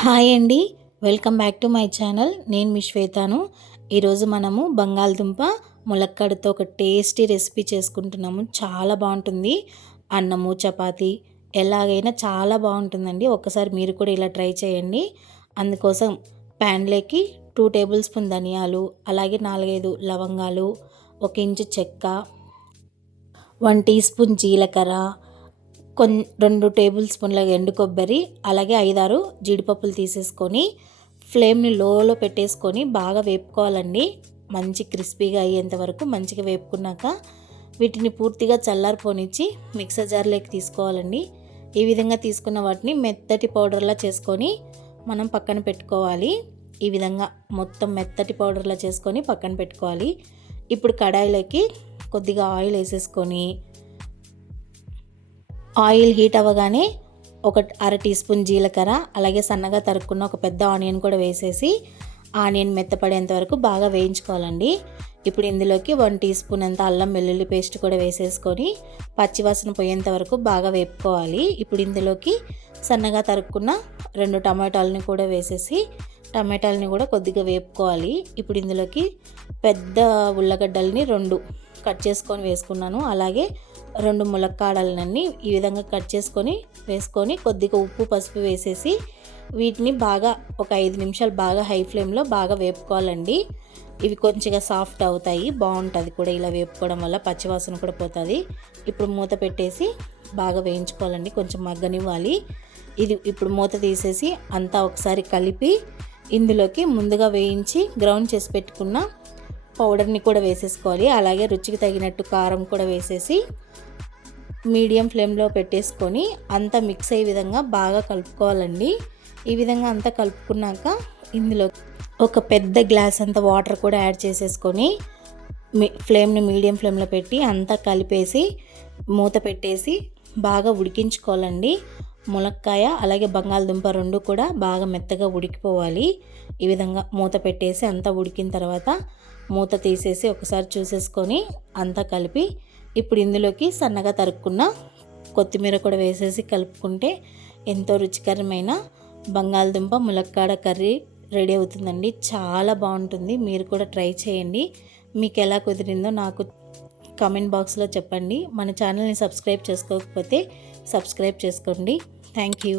Hi అండి, welcome back to my channel. నేను మీ శ్వేతాను. ఈరోజు మనము బంగాళదుంప ములక్కాడతో ఒక టేస్టీ రెసిపీ చేసుకుంటున్నాము. చాలా బాగుంటుంది. అన్నము చపాతి ఎలాగైనా చాలా బాగుంటుందండి. ఒక్కసారి మీరు కూడా ఇలా ట్రై చేయండి. అందుకోసం ప్యాన్లోకి 2 టేబుల్ స్పూన్ ధనియాలు, అలాగే 4-5 లవంగాలు, 1 ఇంచు చెక్క, 1 టీ స్పూన్ జీలకర్ర, 2 టేబుల్ స్పూన్ల ఎండు కొబ్బరి, అలాగే 5-6 జీడిపప్పులు తీసేసుకొని ఫ్లేమ్ని లోలో పెట్టేసుకొని బాగా వేపుకోవాలండి. మంచి క్రిస్పీగా అయ్యేంత వరకు మంచిగా వేపుకున్నాక వీటిని పూర్తిగా చల్లారిపోనిచ్చి మిక్సర్ జార్లోకి తీసుకోవాలండి. ఈ విధంగా తీసుకున్న వాటిని మెత్తటి పౌడర్లా చేసుకొని మనం పక్కన పెట్టుకోవాలి. ఈ విధంగా మొత్తం మెత్తటి పౌడర్లా చేసుకొని పక్కన పెట్టుకోవాలి. ఇప్పుడు కడాయిలోకి కొద్దిగా ఆయిల్ వేసేసుకొని ఆయిల్ హీట్ అవ్వగానే 1/2 టీ స్పూన్ జీలకర్ర, అలాగే సన్నగా తరుక్కున్న ఒక పెద్ద ఆనియన్ కూడా వేసేసి ఆనియన్ మెత్తపడేంత వరకు బాగా వేయించుకోవాలండి. ఇప్పుడు ఇందులోకి 1 టీ స్పూన్ అంత అల్లం వెల్లుల్లి పేస్ట్ కూడా వేసేసుకొని పచ్చివాసన పోయేంత వరకు బాగా వేపుకోవాలి. ఇప్పుడు ఇందులోకి సన్నగా తరుక్కున్న 2 టమాటాలని కూడా వేసేసి టమాటాలని కూడా కొద్దిగా వేపుకోవాలి. ఇప్పుడు ఇందులోకి పెద్ద ఉల్లగడ్డల్ని 2 కట్ చేసుకొని వేసుకున్నాను. అలాగే 2 ములక్కాడలన్నీ ఈ విధంగా కట్ చేసుకొని వేసుకొని కొద్దిగా ఉప్పు పసుపు వేసేసి వీటిని బాగా ఒక 5 నిమిషాలు బాగా హై ఫ్లేమ్లో బాగా వేపుకోవాలండి. ఇవి కొంచెంగా సాఫ్ట్ అవుతాయి, బాగుంటుంది కూడా ఇలా వేపుకోవడం వల్ల, పచ్చివాసన కూడా పోతుంది. ఇప్పుడు మూత పెట్టేసి బాగా వేయించుకోవాలండి, కొంచెం మగ్గనివ్వాలి. ఇది ఇప్పుడు మూత తీసేసి అంతా ఒకసారి కలిపి ఇందులోకి ముందుగా వేయించి గ్రౌండ్ చేసి పెట్టుకున్న పౌడర్ని కూడా వేసేసుకోవాలి. అలాగే రుచికి తగినట్టు కారం కూడా వేసేసి మీడియం ఫ్లేమ్లో పెట్టేసుకొని అంతా మిక్స్ అయ్యే విధంగా బాగా కలుపుకోవాలండి. ఈ విధంగా అంతా కలుపుకున్నాక ఇందులో ఒక పెద్ద గ్లాస్ అంత వాటర్ కూడా యాడ్ చేసేసుకొని ఫ్లేమ్ని మీడియం ఫ్లేమ్లో పెట్టి అంతా కలిపేసి మూత పెట్టేసి బాగా ఉడికించుకోవాలండి. ములక్కాయ అలాగే బంగాళదుంప 2 కూడా బాగా మెత్తగా ఉడికిపోవాలి. ఈ విధంగా మూత పెట్టేసి అంతా ఉడికిన తర్వాత మూత తీసేసి ఒకసారి చూసేసుకొని అంతా కలిపి ఇప్పుడు ఇందులోకి సన్నగా తరుక్కున్న కొత్తిమీర కూడా వేసేసి కలుపుకుంటే ఎంతో రుచికరమైన బంగాళదుంప ములక్కాడ కర్రీ రెడీ అవుతుందండి. చాలా బాగుంటుంది. మీరు కూడా ట్రై చేయండి. మీకు ఎలా కుదిరిందో నాకు కామెంట్ బాక్స్లో చెప్పండి. మన ఛానల్ని సబ్స్క్రైబ్ చేసుకోకపోతే సబ్స్క్రైబ్ చేసుకోండి. Thank you.